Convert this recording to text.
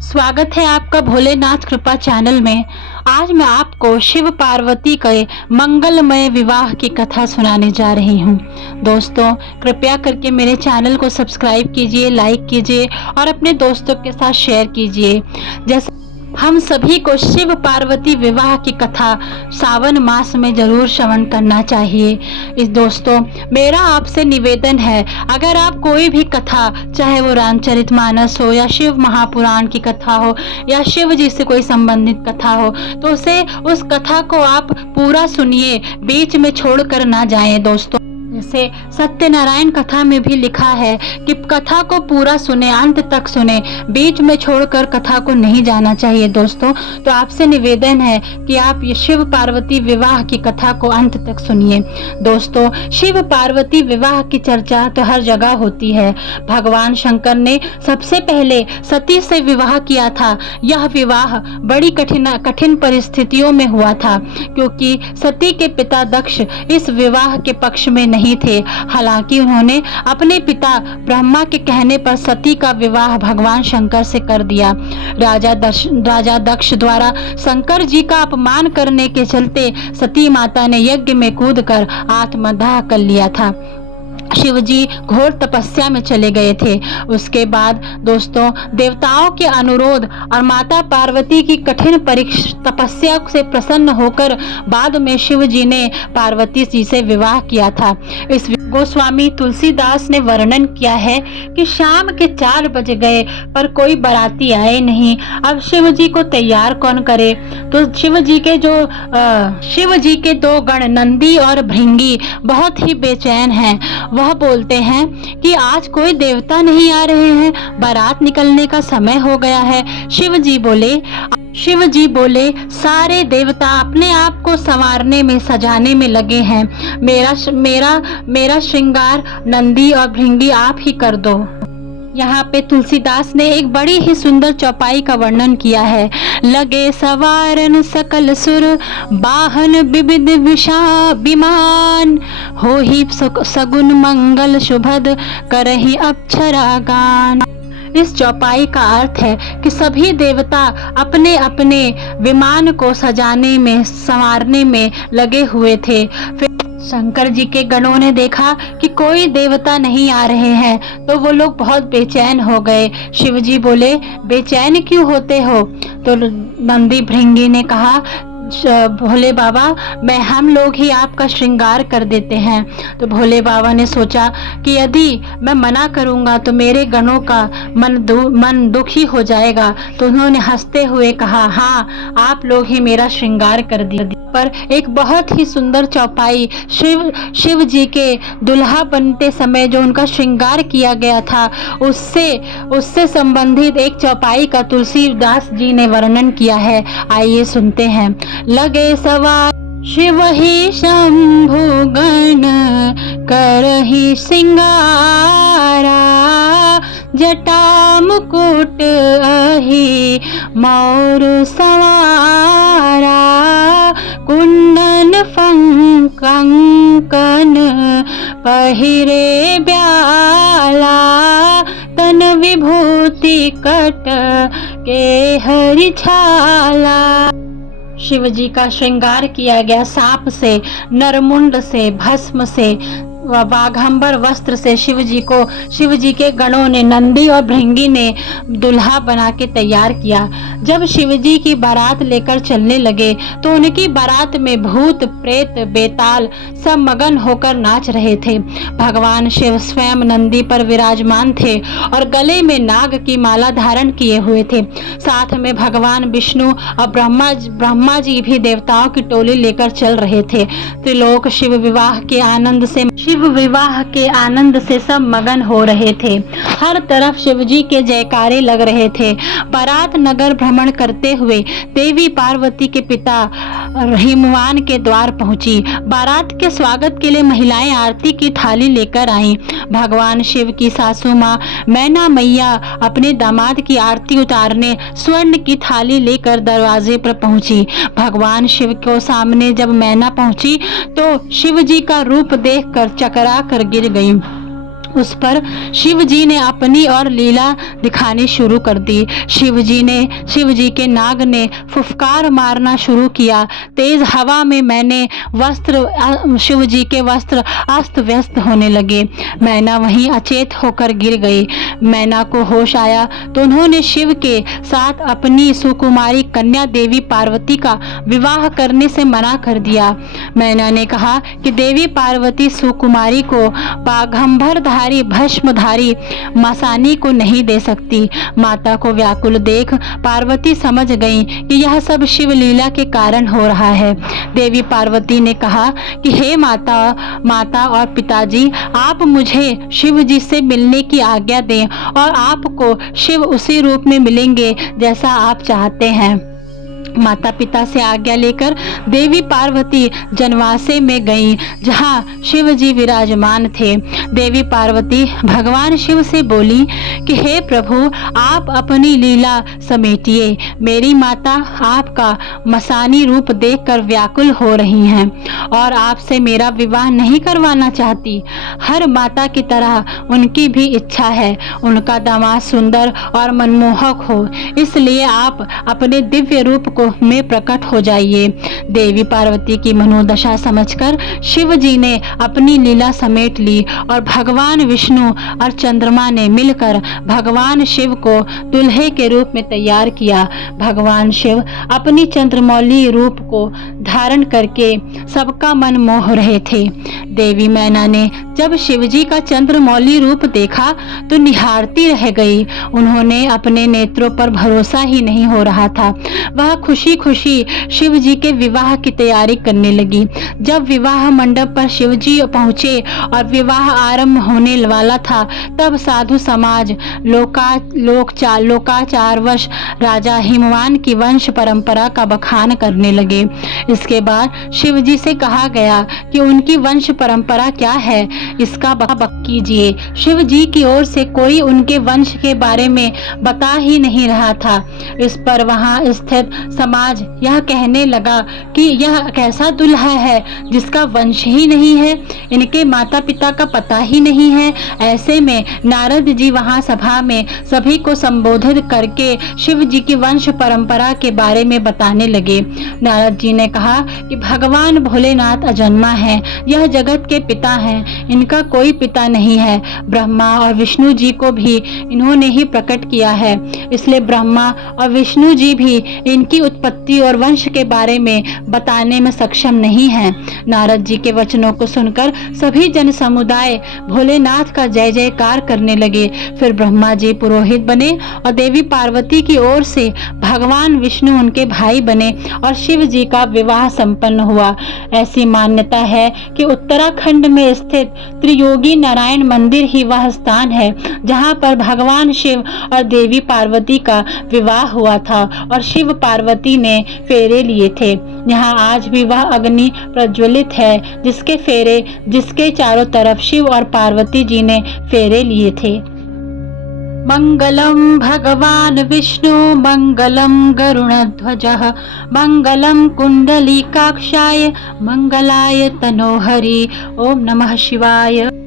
स्वागत है आपका भोलेनाथ कृपा चैनल में। आज मैं आपको शिव पार्वती के मंगलमय विवाह की कथा सुनाने जा रही हूँ। दोस्तों, कृपया करके मेरे चैनल को सब्सक्राइब कीजिए, लाइक कीजिए और अपने दोस्तों के साथ शेयर कीजिए। जैसे हम सभी को शिव पार्वती विवाह की कथा सावन मास में जरूर श्रवण करना चाहिए। इस दोस्तों, मेरा आपसे निवेदन है, अगर आप कोई भी कथा, चाहे वो रामचरितमानस हो या शिव महापुराण की कथा हो या शिव जी से कोई संबंधित कथा हो, तो उस कथा को आप पूरा सुनिए, बीच में छोड़कर ना जाएं। दोस्तों, जैसे सत्यनारायण कथा में भी लिखा है कि कथा को पूरा सुने, अंत तक सुने, बीच में छोड़कर कथा को नहीं जाना चाहिए। दोस्तों, तो आपसे निवेदन है कि आप ये शिव पार्वती विवाह की कथा को अंत तक सुनिए। दोस्तों, शिव पार्वती विवाह की चर्चा तो हर जगह होती है। भगवान शंकर ने सबसे पहले सती से विवाह किया था। यह विवाह बड़ी कठिन परिस्थितियों में हुआ था, क्योंकि सती के पिता दक्ष इस विवाह के पक्ष में नहीं थे। हालांकि उन्होंने अपने पिता ब्रह्मा के कहने पर सती का विवाह भगवान शंकर से कर दिया। राजा दक्ष द्वारा शंकर जी का अपमान करने के चलते सती माता ने यज्ञ में कूदकर आत्मदाह कर लिया था। शिव जी घोर तपस्या में चले गए थे। उसके बाद दोस्तों, देवताओं के अनुरोध और माता पार्वती की कठिन तपस्या से प्रसन्न होकर बाद में शिव जी ने पार्वती जी से विवाह किया था। इस गोस्वामी तुलसीदास ने वर्णन किया है कि शाम के 4 बज गए पर कोई बाराती आए नहीं। अब शिव जी को तैयार कौन करे? तो शिव जी के 2 गण नंदी और भृंगी बहुत ही बेचैन हैं। वह बोलते हैं कि आज कोई देवता नहीं आ रहे हैं, बारात निकलने का समय हो गया है। शिव जी बोले सारे देवता अपने आप को संवारने में, सजाने में लगे हैं। मेरा श्रृंगार नंदी और भृंगी आप ही कर दो। यहाँ पे तुलसीदास ने एक बड़ी ही सुंदर चौपाई का वर्णन किया है। लगे सवारन सकल सुर, बाहन विविध विमान, हो ही सगुन मंगल शुभद, करहि अप्सरा गान। इस चौपाई का अर्थ है कि सभी देवता अपने अपने विमान को सजाने में, संवारने में लगे हुए थे। फिर शंकर जी के गणों ने देखा कि कोई देवता नहीं आ रहे हैं, तो वो लोग बहुत बेचैन हो गए। शिव जी बोले, बेचैन क्यों होते हो? तो नंदी भृंगी ने कहा, भोले बाबा, हम लोग ही आपका श्रृंगार कर देते हैं। तो भोले बाबा ने सोचा कि यदि मैं मना करूंगा तो मेरे गणों का मन दुखी हो जाएगा। तो उन्होंने हंसते हुए कहा, हाँ, आप लोग ही मेरा श्रृंगार कर दिया। पर एक बहुत ही सुंदर चौपाई शिव जी के दुल्हा बनते समय जो उनका श्रृंगार किया गया था, उससे संबंधित एक चौपाई का तुलसीदास जी ने वर्णन किया है। आइए सुनते हैं। लगे सवार शिव ही शंभु गण, करहि सिंगारा, जटा मुकुट अहि मौर सवारा, कुंडन कंकन पहिरे ब्याला, तन विभूति कट के हरि छाला। शिव जी का श्रृंगार किया गया सांप से, नरमुंड से, भस्म से, वाघंबर वस्त्र से शिव जी के गणों ने, नंदी और भृंगी ने दुल्हा बना के तैयार किया। जब शिव जी की बारात लेकर चलने लगे तो उनकी बारात में भूत प्रेत बेताल सब मगन होकर नाच रहे थे। भगवान शिव स्वयं नंदी पर विराजमान थे और गले में नाग की माला धारण किए हुए थे। साथ में भगवान विष्णु और ब्रह्मा जी भी देवताओं की टोली लेकर चल रहे थे। त्रिलोक शिव विवाह के आनंद से सब मगन हो रहे थे। हर तरफ शिव जी के जयकारे लग रहे थे। बारात नगर भ्रमण करते हुए देवी पार्वती के पिता हिमवान के द्वार पहुंची। बारात के स्वागत के लिए महिलाएं आरती की थाली लेकर आईं। भगवान शिव की सासू माँ मैना मैया अपने दामाद की आरती उतारने स्वर्ण की थाली लेकर दरवाजे पर पहुंची। भगवान शिव को सामने जब मैना पहुंची तो शिव जी का रूप देखकर चकरा कर गिर गई। उस पर शिव जी ने अपनी और लीला दिखानी शुरू कर दी। शिव जी के नाग ने फुफकार मारना शुरू किया। तेज हवा में शिव जी के वस्त्र अस्त व्यस्त होने लगे। मैना वहीं अचेत होकर गिर गई। मैना को होश आया तो उन्होंने शिव के साथ अपनी सुकुमारी कन्या देवी पार्वती का विवाह करने से मना कर दिया। मैना ने कहा कि देवी पार्वती सुकुमारी को पाघंबरधारी भस्मधारी मसानी को नहीं दे सकती। माता को व्याकुल देख पार्वती समझ गईं कि यह सब शिव लीला के कारण हो रहा है। देवी पार्वती ने कहा कि हे माता और पिताजी, आप मुझे शिव जी से मिलने की आज्ञा दें और आपको शिव उसी रूप में मिलेंगे जैसा आप चाहते हैं। माता पिता से आज्ञा लेकर देवी पार्वती जनवासे में गईं, जहां शिव जी विराजमान थे। देवी पार्वती भगवान शिव से बोली कि हे प्रभु, आप अपनी लीला समेटिए। मेरी माता आपका मसानी रूप देखकर व्याकुल हो रही हैं और आपसे मेरा विवाह नहीं करवाना चाहती। हर माता की तरह उनकी भी इच्छा है उनका दामाद सुंदर और मनमोहक हो, इसलिए आप अपने दिव्य रूप में प्रकट हो जाइए। देवी पार्वती की मनोदशा समझकर शिव जी ने अपनी लीला समेट ली और भगवान विष्णु और चंद्रमा ने मिलकर भगवान शिव को दुल्हे के रूप में तैयार किया। भगवान शिव अपनी चंद्रमौली रूप को धारण करके सबका मन मोह रहे थे। देवी मैना ने जब शिव जी का चंद्रमौली रूप देखा तो निहारती रह गई। उन्होंने अपने नेत्रों पर भरोसा ही नहीं हो रहा था। वह खुशी खुशी शिव जी के विवाह की तैयारी करने लगी। जब विवाह मंडप पर शिव जी पहुंचे और विवाह आरंभ होने वाला था, तब साधु समाज लोकाचारवश राजा हिमवान की वंश परंपरा का बखान करने लगे। इसके बाद शिव जी से कहा गया कि उनकी वंश परंपरा क्या है, इसका बक कीजिए। शिव जी की ओर से कोई उनके वंश के बारे में बता ही नहीं रहा था। इस पर वहां स्थित समाज यह कहने लगा कि यह कैसा दुल्हा है जिसका वंश ही नहीं है, इनके माता पिता का पता ही नहीं है। ऐसे में नारद जी वहां सभा में सभी को संबोधित करके शिव जी की वंश परंपरा के बारे में बताने लगे। नारद जी ने कहा कि भगवान भोलेनाथ अजन्मा है, यह जगत के पिता हैं, इनका कोई पिता नहीं है। ब्रह्मा और विष्णु जी को भी इन्होंने ही प्रकट किया है, इसलिए ब्रह्मा और विष्णु जी भी इनकी उत्पत्ति और वंश के बारे में बताने में सक्षम नहीं है। नारद जी के वचनों को सुनकर सभी जन समुदाय भोलेनाथ का जय जयकार करने लगे। फिर ब्रह्मा जी पुरोहित बने और देवी पार्वती की ओर से भगवान विष्णु उनके भाई बने और शिव जी का विवाह संपन्न हुआ। ऐसी मान्यता है कि उत्तराखंड में स्थित त्रियोगी नारायण मंदिर ही वह स्थान है जहां पर भगवान शिव और देवी पार्वती का विवाह हुआ था और शिव पार्वती ने फेरे लिए थे। यहाँ आज भी वह अग्नि प्रज्वलित है जिसके चारों तरफ शिव और पार्वती जी ने फेरे लिए थे। मंगलम भगवान विष्णु मंगलम गरुणध्वजः मंगलम कुंडलीकाक्षाय मंगलाय तनोहरि। ओम नमः शिवाय।